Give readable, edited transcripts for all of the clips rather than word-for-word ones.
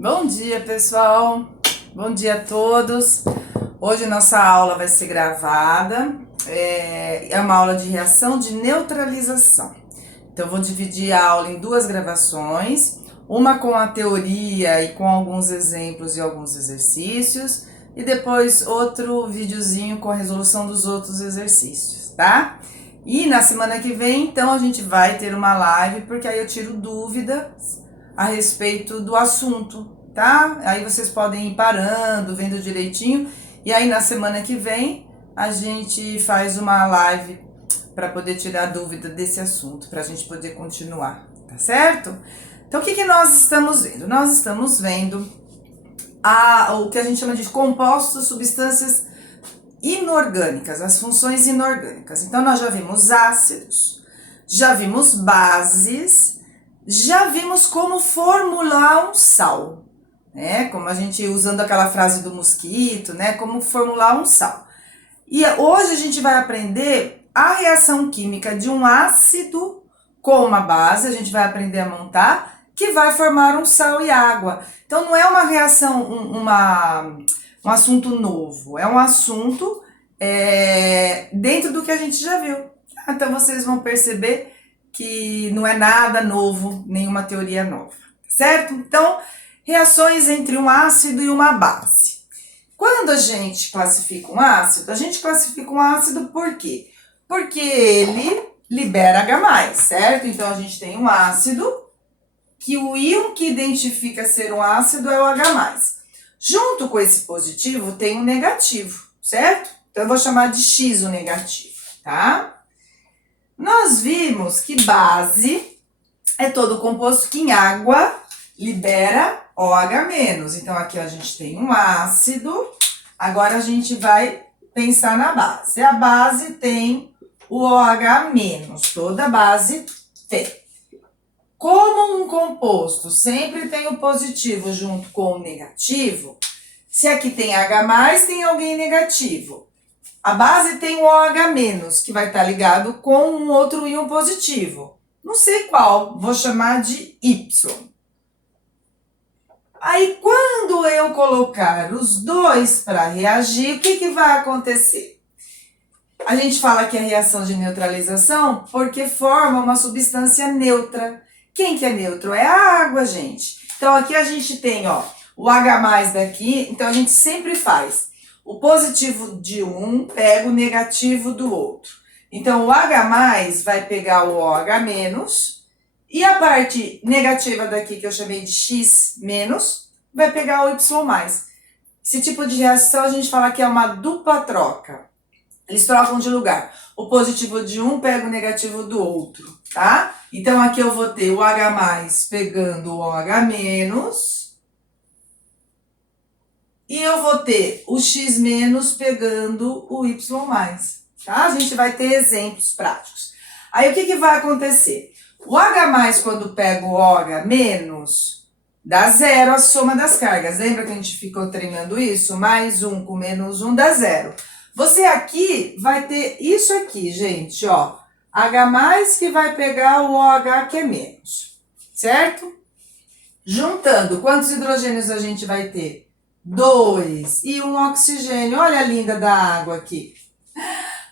Bom dia, pessoal. Bom dia a todos. Hoje nossa aula vai ser gravada. É uma aula de reação de neutralização. Então, eu vou dividir a aula em duas gravações, uma com a teoria e com alguns exemplos e alguns exercícios, e depois outro videozinho com a resolução dos outros exercícios, tá? E na semana que vem, então, a gente vai ter uma live, porque aí eu tiro dúvidas a respeito do assunto, tá? Aí vocês podem ir parando, vendo direitinho, e aí na semana que vem a gente faz uma live para poder tirar dúvida desse assunto, para a gente poder continuar, tá certo? Então, o que nós estamos vendo? Nós estamos vendo o que a gente chama de compostos, substâncias inorgânicas, as funções inorgânicas. Então, nós já vimos ácidos, já vimos bases, já vimos como formular um sal, né? Como a gente, usando aquela frase do mosquito, né? Como formular um sal. E hoje a gente vai aprender a reação química de um ácido com uma base, a gente vai aprender a montar, que vai formar um sal e água. Então não é uma reação, um assunto novo, é um assunto dentro do que a gente já viu. Então vocês vão perceber que não é nada novo, nenhuma teoria nova, certo? Então, reações entre um ácido e uma base. Quando a gente classifica um ácido, a gente classifica um ácido por quê? Porque ele libera H+, certo? Então, a gente tem um ácido, que o íon que identifica ser um ácido é o H+. Junto com esse positivo, tem um negativo, certo? Então, eu vou chamar de X o negativo, tá? Nós vimos que base é todo composto que em água libera OH-. Então, aqui a gente tem um ácido. Agora, a gente vai pensar na base. A base tem o OH-, toda base tem. Como um composto sempre tem o positivo junto com o negativo, se aqui tem H+, tem alguém negativo. A base tem o OH-, que vai estar ligado com um outro íon positivo. Não sei qual, vou chamar de Y. Aí, quando eu colocar os dois para reagir, o que vai acontecer? A gente fala que é reação de neutralização porque forma uma substância neutra. Quem que é neutro? É a água, gente. Então, aqui a gente tem, ó, o H+ daqui, então a gente sempre faz o positivo de um, pega o negativo do outro. Então, o H+ vai pegar o OH-, e a parte negativa daqui, que eu chamei de X-, vai pegar o Y+. Esse tipo de reação a gente fala que é uma dupla troca. Eles trocam de lugar. O positivo de um pega o negativo do outro, tá? Então, aqui eu vou ter o H+ pegando o OH-, e eu vou ter o X- pegando o Y+, tá? A gente vai ter exemplos práticos. Aí, o que vai acontecer? O H+, quando pega o OH-, dá zero a soma das cargas. Lembra que a gente ficou treinando isso? Mais um com menos um dá zero. Você aqui vai ter isso aqui, gente, ó. H+ que vai pegar o OH que é menos, certo? Juntando, quantos hidrogênios a gente vai ter? 2 e um oxigênio. Olha a linda da água aqui.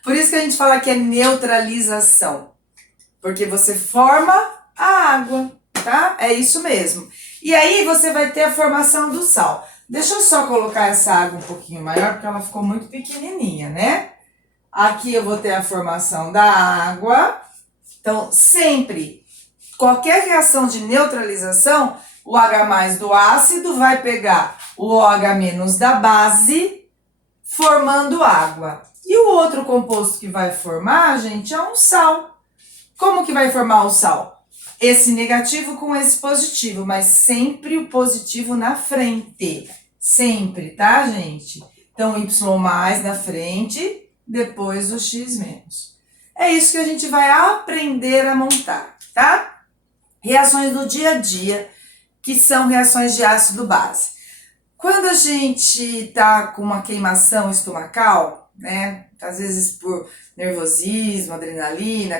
Por isso que a gente fala que é neutralização. Porque você forma a água, tá? É isso mesmo. E aí você vai ter a formação do sal. Deixa eu só colocar essa água um pouquinho maior, porque ela ficou muito pequenininha, né? Aqui eu vou ter a formação da água. Então, sempre, qualquer reação de neutralização, o H+ do ácido vai pegar o OH- da base, formando água. E o outro composto que vai formar, gente, é um sal. Como que vai formar o sal? Esse negativo com esse positivo, mas sempre o positivo na frente. Sempre, tá, gente? Então, Y+ na frente, depois o X-. É isso que a gente vai aprender a montar, tá? Reações do dia a dia, que são reações de ácido-base. Quando a gente tá com uma queimação estomacal, né? Às vezes por nervosismo, adrenalina,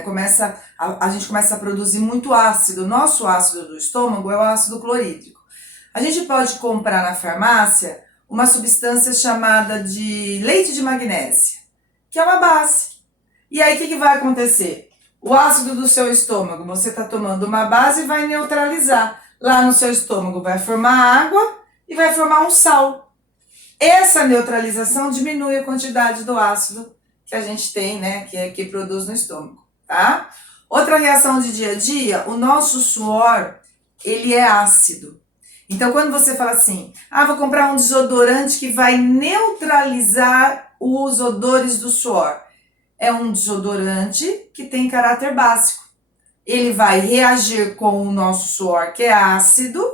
a gente começa a produzir muito ácido. Nosso ácido do estômago é o ácido clorídrico. A gente pode comprar na farmácia uma substância chamada de leite de magnésia, que é uma base. E aí, o que vai acontecer? O ácido do seu estômago, você está tomando uma base e vai neutralizar. Lá no seu estômago vai formar água e vai formar um sal. Essa neutralização diminui a quantidade do ácido que a gente tem, né, que produz no estômago, tá? Outra reação de dia a dia, o nosso suor, ele é ácido. Então, quando você fala assim, vou comprar um desodorante que vai neutralizar os odores do suor. É um desodorante que tem caráter básico. Ele vai reagir com o nosso suor, que é ácido,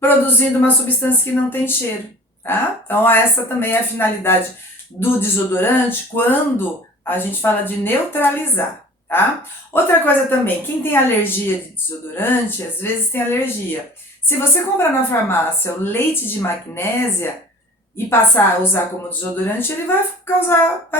produzindo uma substância que não tem cheiro, tá? Então, essa também é a finalidade do desodorante quando a gente fala de neutralizar, tá? Outra coisa também, quem tem alergia de desodorante, às vezes tem alergia. Se você comprar na farmácia o leite de magnésia e passar a usar como desodorante, ele vai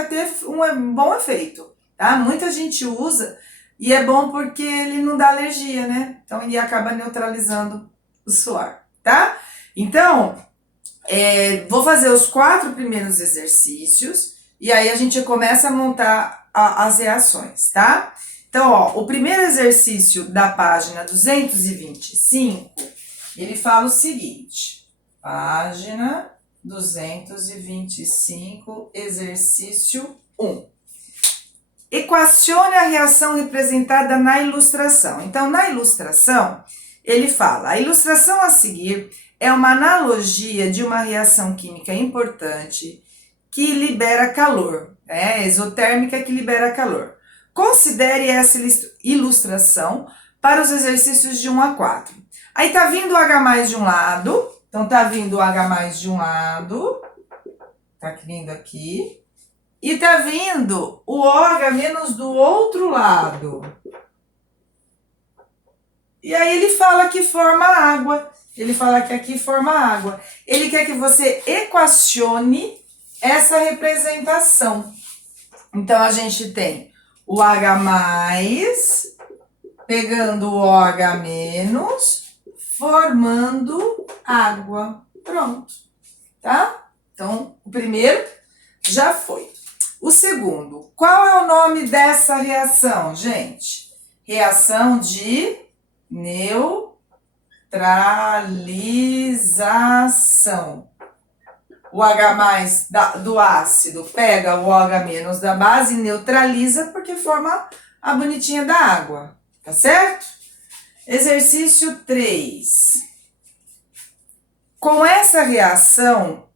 ter um bom efeito, tá? Muita gente usa e é bom porque ele não dá alergia, né? Então ele acaba neutralizando o suor, tá? Então, vou fazer os 4 primeiros exercícios e aí a gente começa a montar as reações, tá? Então, ó, o primeiro exercício da página 225, ele fala o seguinte, página 225, exercício 1. Equacione a reação representada na ilustração. Então, na ilustração, ele fala, a ilustração a seguir é uma analogia de uma reação química importante que libera calor, exotérmica que libera calor. Considere essa ilustração para os exercícios de 1 a 4. Aí tá vindo o H+ de um lado, então tá vindo o H+ de um lado, tá vindo aqui, e tá vindo o OH- do outro lado. E aí ele fala que forma água, ele fala que aqui forma água. Ele quer que você equacione essa representação. Então a gente tem o H+ pegando o OH-, formando água. Pronto, tá? Então, o primeiro já foi. O segundo, qual é o nome dessa reação, gente? Reação de neutralização. O H+ do ácido pega o OH- da base e neutraliza porque forma a bonitinha da água, tá certo? Exercício 3. Com essa reação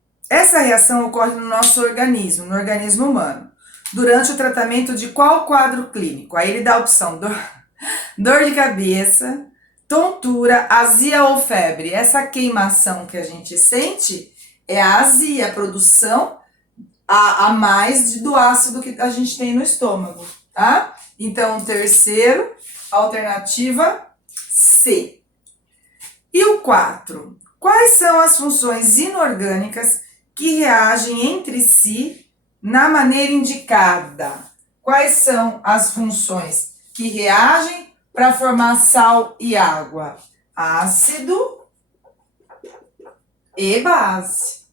ocorre no nosso organismo, no organismo humano, durante o tratamento de qual quadro clínico? Aí ele dá a opção dor de cabeça, tontura, azia ou febre. Essa queimação que a gente sente é a azia, a produção a mais do ácido que a gente tem no estômago, tá? Então, terceiro, alternativa C. E o 4. Quais são as funções inorgânicas que reagem entre si na maneira indicada? Quais são as funções que reagem para formar sal e água? Ácido e base.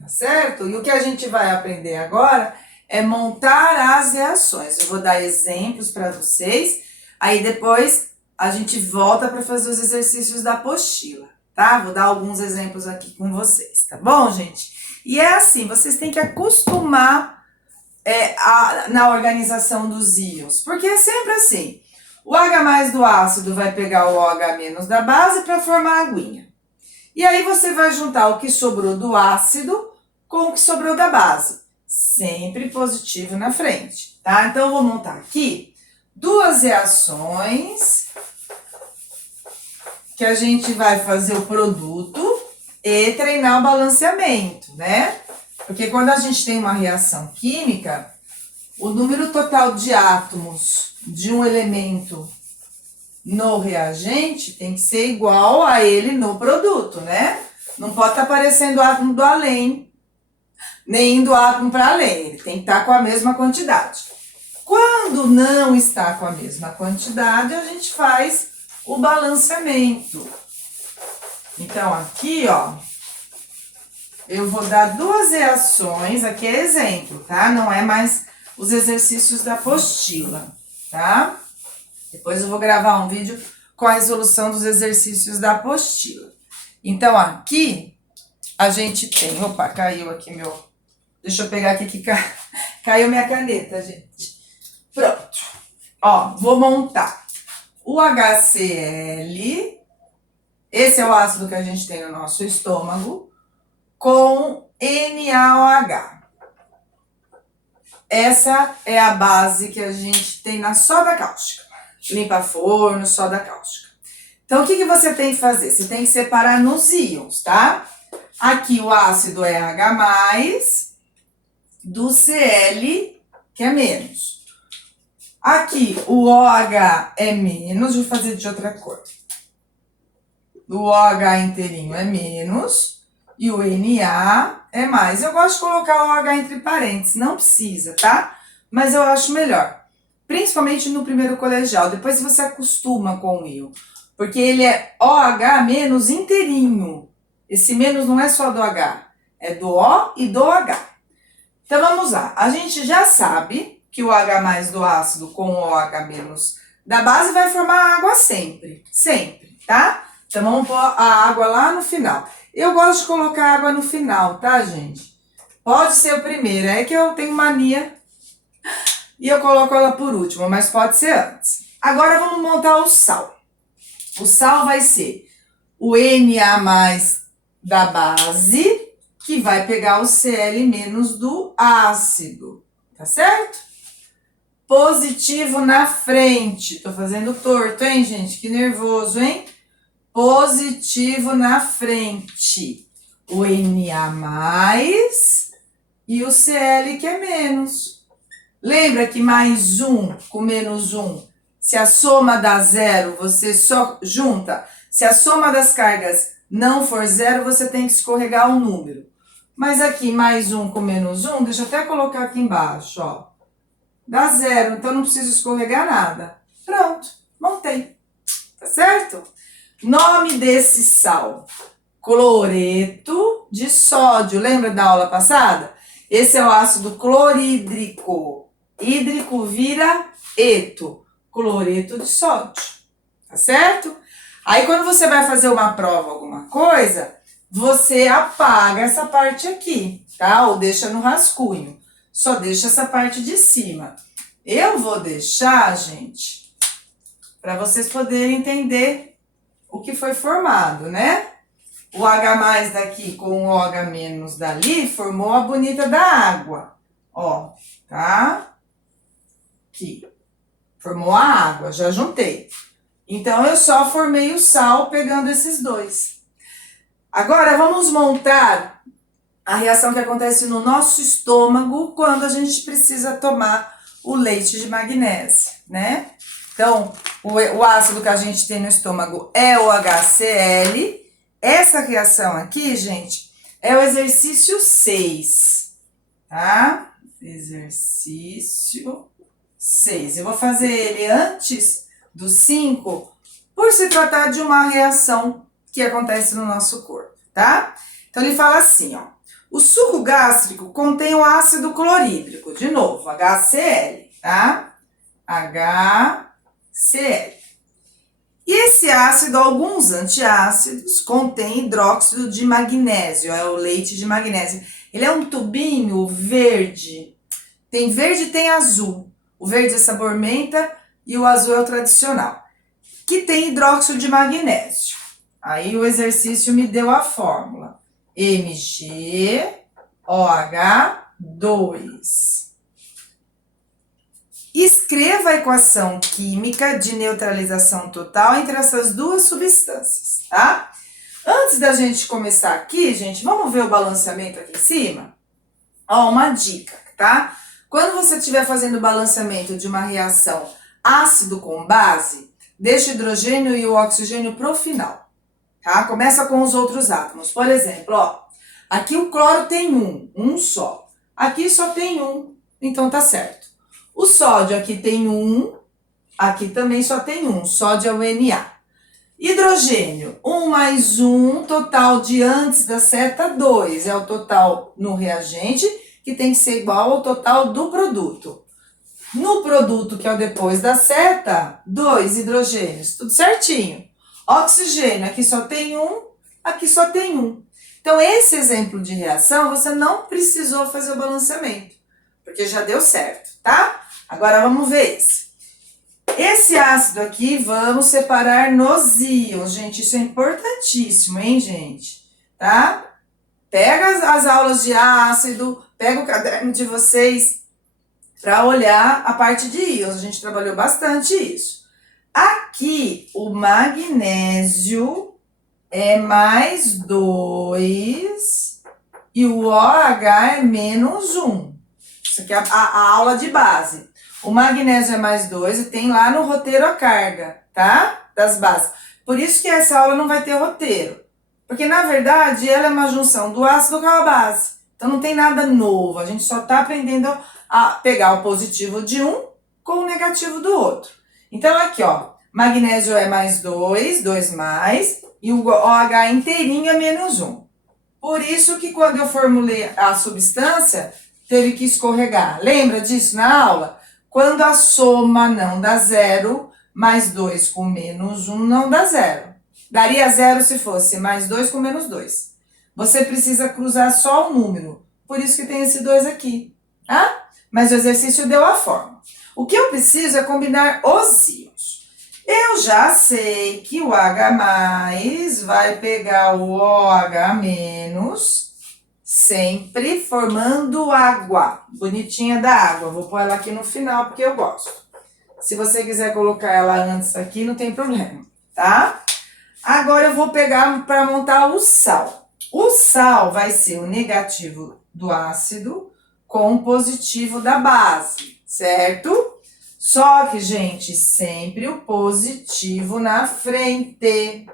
Tá certo? E o que a gente vai aprender agora é montar as reações. Eu vou dar exemplos para vocês, aí depois a gente volta para fazer os exercícios da apostila, tá? Vou dar alguns exemplos aqui com vocês, tá bom, gente? E é assim, vocês têm que acostumar na organização dos íons, porque é sempre assim. O H+ do ácido vai pegar o OH- da base para formar a aguinha. E aí você vai juntar o que sobrou do ácido com o que sobrou da base. Sempre positivo na frente, tá? Então, eu vou montar aqui 2 reações que a gente vai fazer o produto e treinar o balanceamento, né? Porque quando a gente tem uma reação química, o número total de átomos de um elemento no reagente tem que ser igual a ele no produto, né? Não pode estar aparecendo átomo do além, nem indo átomo para além. Ele tem que estar com a mesma quantidade. Quando não está com a mesma quantidade, a gente faz o balanceamento. Então, aqui, ó, eu vou dar duas reações, aqui é exemplo, tá? Não é mais os exercícios da apostila, tá? Depois eu vou gravar um vídeo com a resolução dos exercícios da apostila. Então, aqui, a gente tem... Opa, caiu aqui meu... Deixa eu pegar aqui que caiu minha caneta, gente. Pronto. Ó, vou montar o HCl, esse é o ácido que a gente tem no nosso estômago, com NaOH. Essa é a base que a gente tem na soda cáustica. Limpa forno, soda cáustica. Então, o que você tem que fazer? Você tem que separar nos íons, tá? Aqui o ácido é H+, do Cl, que é menos. Aqui o OH é menos, vou fazer de outra cor. O OH inteirinho é menos e o Na é mais. Eu gosto de colocar o OH entre parênteses, não precisa, tá? Mas eu acho melhor. Principalmente no primeiro colegial, depois você acostuma com o íon. Porque ele é OH menos inteirinho. Esse menos não é só do H, é do O e do H. Então vamos lá, a gente já sabe que o H+ do ácido com o OH- da base vai formar água sempre, sempre, tá? Então vamos pôr a água lá no final. Eu gosto de colocar água no final, tá, gente? Pode ser o primeiro, é que eu tenho mania e eu coloco ela por último, mas pode ser antes. Agora vamos montar o sal. O sal vai ser o Na+ da base, que vai pegar o Cl- do ácido, tá certo? Positivo na frente. Tô fazendo torto, hein, gente? Que nervoso, hein? Positivo na frente. O Na+ e o Cl, que é menos. Lembra que mais um com menos um, se a soma dá zero, você só junta. Se a soma das cargas não for zero, você tem que escorregar o número. Mas aqui, mais um com menos um, deixa eu até colocar aqui embaixo, ó. Dá zero, então não preciso escorregar nada. Pronto, montei. Tá certo? Nome desse sal: cloreto de sódio. Lembra da aula passada? Esse é o ácido clorídrico. Hídrico vira eto. Cloreto de sódio. Tá certo? Aí quando você vai fazer uma prova, alguma coisa, você apaga essa parte aqui, tá? Ou deixa no rascunho. Só deixa essa parte de cima. Eu vou deixar, gente, para vocês poderem entender o que foi formado, né? O H+ daqui com o OH- dali formou a bonita da água. Ó, tá? Aqui. Formou a água, já juntei. Então, eu só formei o sal pegando esses dois. Agora, vamos montar a reação que acontece no nosso estômago quando a gente precisa tomar o leite de magnésio, né? Então, o ácido que a gente tem no estômago é o HCl. Essa reação aqui, gente, é o exercício 6, tá? Exercício 6. Eu vou fazer ele antes do 5, por se tratar de uma reação que acontece no nosso corpo, tá? Então, ele fala assim, ó. O suco gástrico contém o ácido clorídrico, de novo, HCl, tá? HCl. E esse ácido, alguns antiácidos, contém hidróxido de magnésio, é o leite de magnésio. Ele é um tubinho verde, tem verde e tem azul. O verde é sabor menta e o azul é o tradicional, que tem hidróxido de magnésio. Aí o exercício me deu a fórmula. MgOH2. Escreva a equação química de neutralização total entre essas duas substâncias, tá? Antes da gente começar aqui, gente, vamos ver o balanceamento aqui em cima? Ó, uma dica, tá? Quando você estiver fazendo o balanceamento de uma reação ácido com base, deixa o hidrogênio e o oxigênio pro final, tá? Começa com os outros átomos. Por exemplo, ó, aqui o cloro tem um só. Aqui só tem um, então tá certo. O sódio aqui tem um, aqui também só tem um, sódio é o Na. Hidrogênio, 1 mais 1, total de antes da seta 2. É o total no reagente, que tem que ser igual ao total do produto. No produto, que é o depois da seta, 2 hidrogênios, tudo certinho. Oxigênio, aqui só tem um, aqui só tem um. Então, esse exemplo de reação, você não precisou fazer o balanceamento, porque já deu certo, tá? Agora, vamos ver esse. Esse ácido aqui, vamos separar nos íons, gente, isso é importantíssimo, hein, gente? Tá? Pega as aulas de ácido, pega o caderno de vocês para olhar a parte de íons, a gente trabalhou bastante isso. Aqui, o magnésio é mais 2 e o OH é menos 1. Isso aqui é a aula de base. O magnésio é mais 2 e tem lá no roteiro a carga, tá? Das bases. Por isso que essa aula não vai ter roteiro. Porque, na verdade, ela é uma junção do ácido com a base. Então, não tem nada novo. A gente só tá aprendendo a pegar o positivo de um com o negativo do outro. Então, aqui, ó. Magnésio é mais 2, 2 mais, e o OH inteirinho é menos 1. Por isso que quando eu formulei a substância, teve que escorregar. Lembra disso na aula? Quando a soma não dá zero, mais 2 com menos 1 não dá zero. Daria zero se fosse mais 2 com menos 2. Você precisa cruzar só o número. Por isso que tem esse 2 aqui, tá? Mas o exercício deu a forma. O que eu preciso é combinar os íons. Eu já sei que o H+ vai pegar o OH-, sempre formando água, bonitinha da água. Vou pôr ela aqui no final porque eu gosto. Se você quiser colocar ela antes aqui, não tem problema, tá? Agora eu vou pegar para montar o sal. O sal vai ser o negativo do ácido com o positivo da base, certo? Só que, gente, sempre o positivo na frente.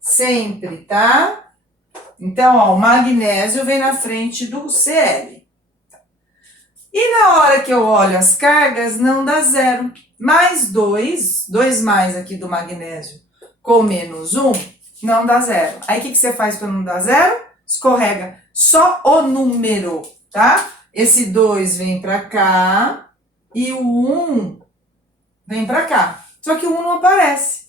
Sempre, tá? Então, ó, o magnésio vem na frente do Cl. E na hora que eu olho as cargas, não dá zero. Mais 2, 2 mais aqui do magnésio, com menos 1, não dá zero. Aí, o que você faz para não dar zero? Escorrega só o número, tá? Esse 2 vem para cá e o 1 vem para cá. Só que o 1 não aparece,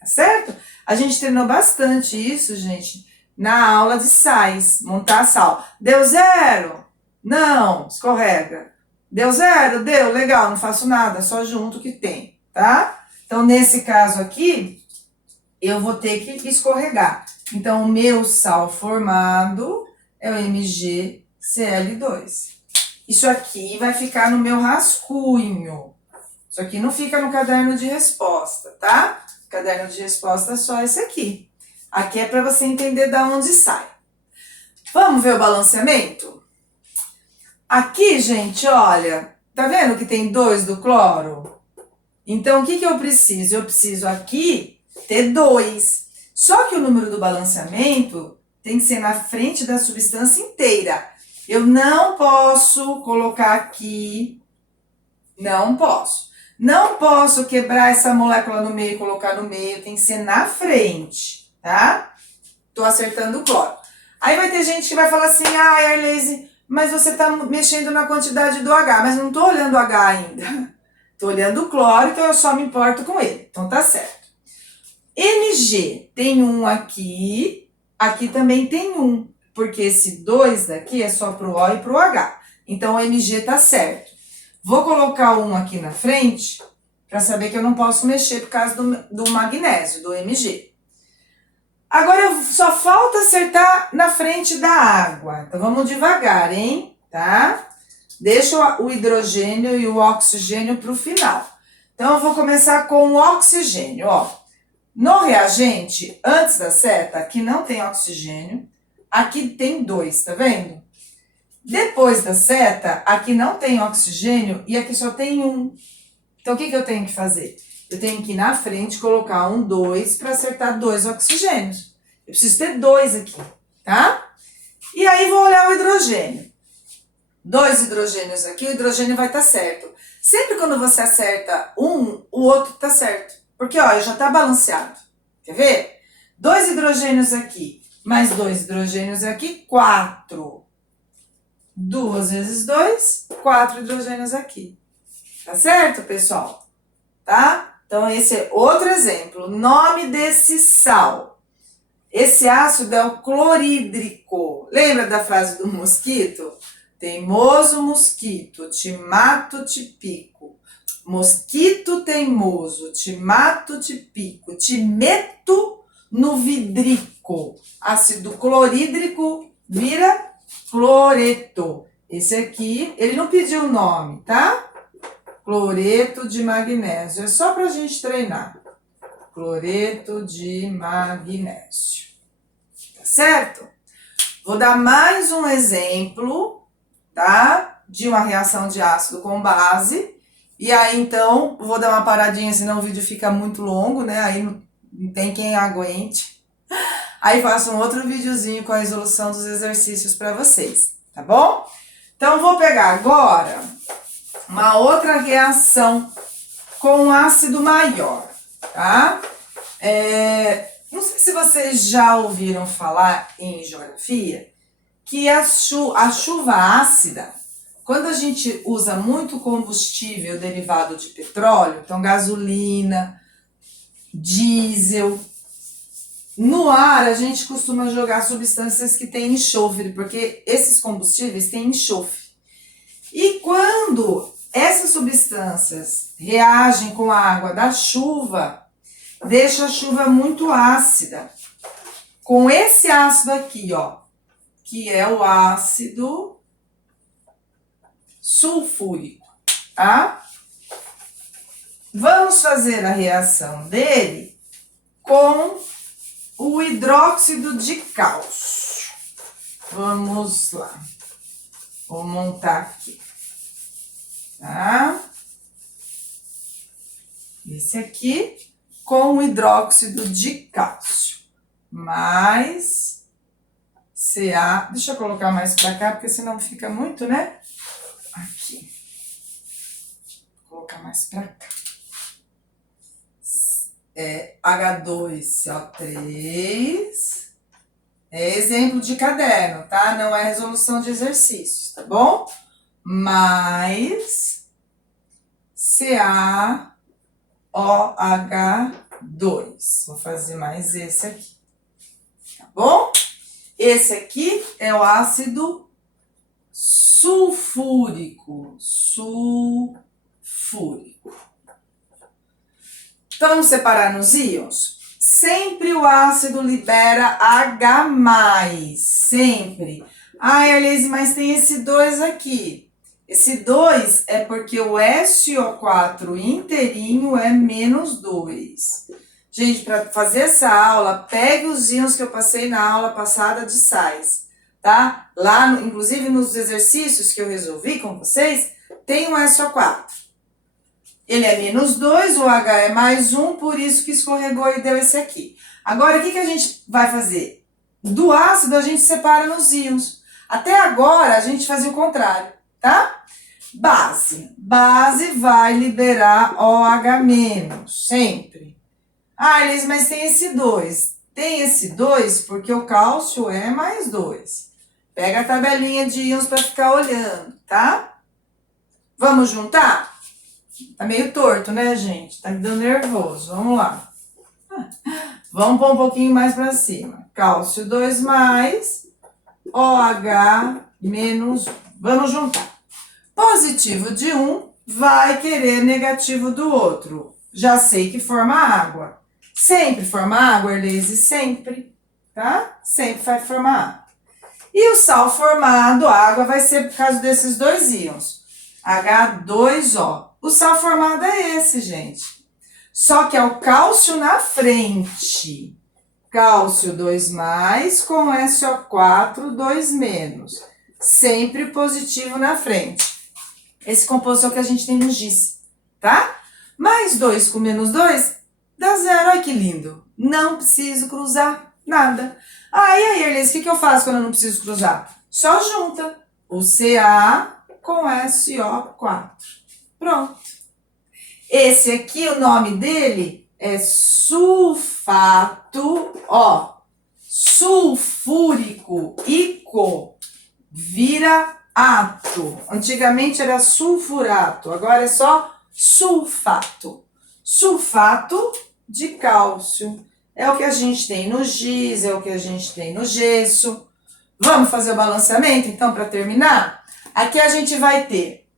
tá certo? A gente treinou bastante isso, gente, na aula de sais, montar sal. Deu zero? Não, escorrega. Deu zero? Deu, legal, não faço nada, só junto que tem, tá? Então, nesse caso aqui, eu vou ter que escorregar. Então, o meu sal formado é o MgCl2. Isso aqui vai ficar no meu rascunho. Isso aqui não fica no caderno de resposta, tá? O caderno de resposta é só esse aqui. Aqui é para você entender de onde sai. Vamos ver o balanceamento? Aqui, gente, olha, tá vendo que tem 2 do cloro? Então, o que eu preciso? Eu preciso aqui ter 2. Só que o número do balanceamento tem que ser na frente da substância inteira. Eu não posso colocar aqui, não posso. Não posso quebrar essa molécula no meio e colocar no meio, tem que ser na frente, tá? Tô acertando o cloro. Aí vai ter gente que vai falar assim, ah, Arlese, mas você tá mexendo na quantidade do H, mas não tô olhando o H ainda. Tô olhando o cloro, então eu só me importo com ele. Então tá certo. Mg tem um aqui, aqui também tem um, porque esse 2 daqui é só pro O e pro H. Então o Mg tá certo. Vou colocar um aqui na frente, para saber que eu não posso mexer por causa do magnésio, do Mg. Agora, só falta acertar na frente da água. Então, vamos devagar, hein? Tá? Deixa o hidrogênio e o oxigênio para o final. Então, eu vou começar com o oxigênio, ó. No reagente, antes da seta, aqui não tem oxigênio. Aqui tem 2, tá vendo? Depois da seta, aqui não tem oxigênio e aqui só tem 1. Então, o que eu tenho que fazer? Eu tenho que ir na frente, colocar 1, 2, para acertar 2 oxigênios. Eu preciso ter 2 aqui, tá? E aí, vou olhar o hidrogênio. 2 hidrogênios aqui, o hidrogênio vai estar certo. Sempre quando você acerta um, o outro tá certo. Porque, ó, já tá balanceado. Quer ver? 2 hidrogênios aqui, mais 2 hidrogênios aqui, 4. 2 vezes 2, 4 hidrogênios aqui. Tá certo, pessoal? Tá? Então, esse é outro exemplo. Nome desse sal. Esse ácido é o clorídrico. Lembra da frase do mosquito? Teimoso mosquito, te mato, te pico. Mosquito teimoso, te mato, te pico. Te meto no vidrico. Ácido clorídrico vira cloreto. Esse aqui, ele não pediu o nome, tá? Cloreto de magnésio. É só pra gente treinar. Cloreto de magnésio. Tá certo? Vou dar mais um exemplo, tá? De uma reação de ácido com base. E aí, então, vou dar uma paradinha, senão o vídeo fica muito longo, né? Aí não tem quem aguente. Aí faço um outro videozinho com a resolução dos exercícios para vocês, tá bom? Então, vou pegar agora uma outra reação com ácido maior, tá? Não sei se vocês já ouviram falar em geografia que a chuva ácida, quando a gente usa muito combustível derivado de petróleo, então gasolina, diesel, no ar a gente costuma jogar substâncias que têm enxofre, porque esses combustíveis têm enxofre. E quando essas substâncias reagem com a água da chuva, deixa a chuva muito ácida. Com esse ácido aqui, ó, que é o ácido sulfúrico, tá? Vamos fazer a reação dele com o hidróxido de cálcio. Vamos lá. Vou montar aqui, tá? Esse aqui com o hidróxido de cálcio. Mais Ca... Deixa eu colocar mais pra cá, porque senão fica muito, né? Aqui. Vou colocar mais pra cá. H2CO3. É exemplo de caderno, tá? Não é resolução de exercícios, tá bom? Mais CaOH2. Vou fazer mais esse aqui, tá bom? Esse aqui é o ácido sulfúrico. Então, vamos separar nos íons? Sempre o ácido libera H+, sempre. Arlise, mas tem esse 2 aqui. Esse 2 é porque o SO4 inteirinho é -2. Gente, para fazer essa aula, pegue os íons que eu passei na aula passada de sais, tá? Lá, inclusive nos exercícios que eu resolvi com vocês, tem o SO4. Ele é -2, o H é +1, por isso que escorregou e deu esse aqui. Agora, o que a gente vai fazer? Do ácido, a gente separa nos íons. Até agora, a gente fazia o contrário, tá? Base. Base vai liberar OH-, sempre. Ah, Elis, mas tem esse 2. Tem esse 2 porque o cálcio é +2. Pega a tabelinha de íons para ficar olhando, tá? Vamos juntar? Tá meio torto, né, gente? Tá me dando nervoso. Vamos lá. Vamos pôr um pouquinho mais para cima. Cálcio 2+, OH-1. Vamos juntar. Positivo de um vai querer negativo do outro. Já sei que forma água. Sempre forma água, Arlise? Sempre, tá? Sempre vai formar água. E o sal formado, água, vai ser por causa desses 2 íons. H2O. O sal formado é esse, gente. Só que é o cálcio na frente. Cálcio 2+, com SO4, 2-. Sempre positivo na frente. Esse composto é o que a gente tem no giz, tá? Mais 2 com -2 dá 0. Olha que lindo. Não preciso cruzar nada. Aí, Arlise, o que eu faço quando eu não preciso cruzar? Só junta o Ca com SO4. Pronto. Esse aqui, o nome dele é sulfato, ó, sulfúrico, ico, vira ato. Antigamente era sulfurato, agora é só sulfato. Sulfato de cálcio. É o que a gente tem no giz, é o que a gente tem no gesso. Vamos fazer o balanceamento, então, para terminar? Aqui a gente vai ter,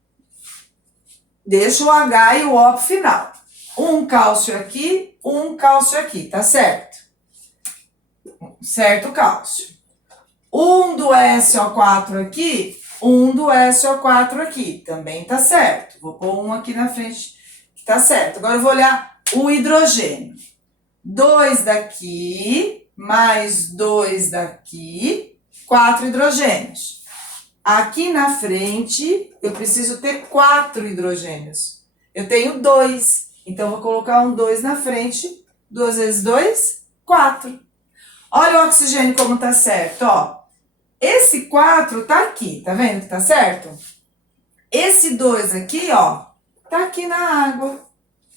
deixa o H e o O pro final. Um cálcio aqui, tá certo? Certo cálcio. Um do SO4 aqui, um do SO4 aqui, também tá certo. Vou pôr um aqui na frente, que tá certo. Agora eu vou olhar o hidrogênio. 2 daqui, mais 2 daqui, 4 hidrogênios. Aqui na frente, eu preciso ter 4 hidrogênios. Eu tenho 2, então vou colocar um 2 na frente. 2 vezes 2, 4. Olha o oxigênio como tá certo, ó. Esse 4 tá aqui, tá vendo que tá certo? Esse 2 aqui, ó, tá aqui na água,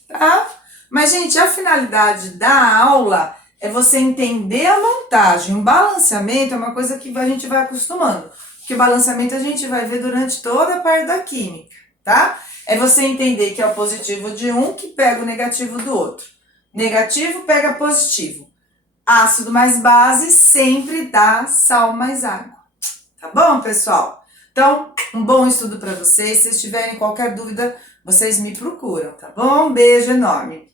tá? Mas, gente, a finalidade da aula é você entender a montagem. O balanceamento é uma coisa que a gente vai acostumando. Porque o balanceamento a gente vai ver durante toda a parte da química, tá? É você entender que é o positivo de um que pega o negativo do outro. Negativo pega positivo. Ácido mais base sempre dá sal mais água. Tá bom, pessoal? Então, um bom estudo para vocês. Se vocês tiverem qualquer dúvida, vocês me procuram, tá bom? Um beijo enorme.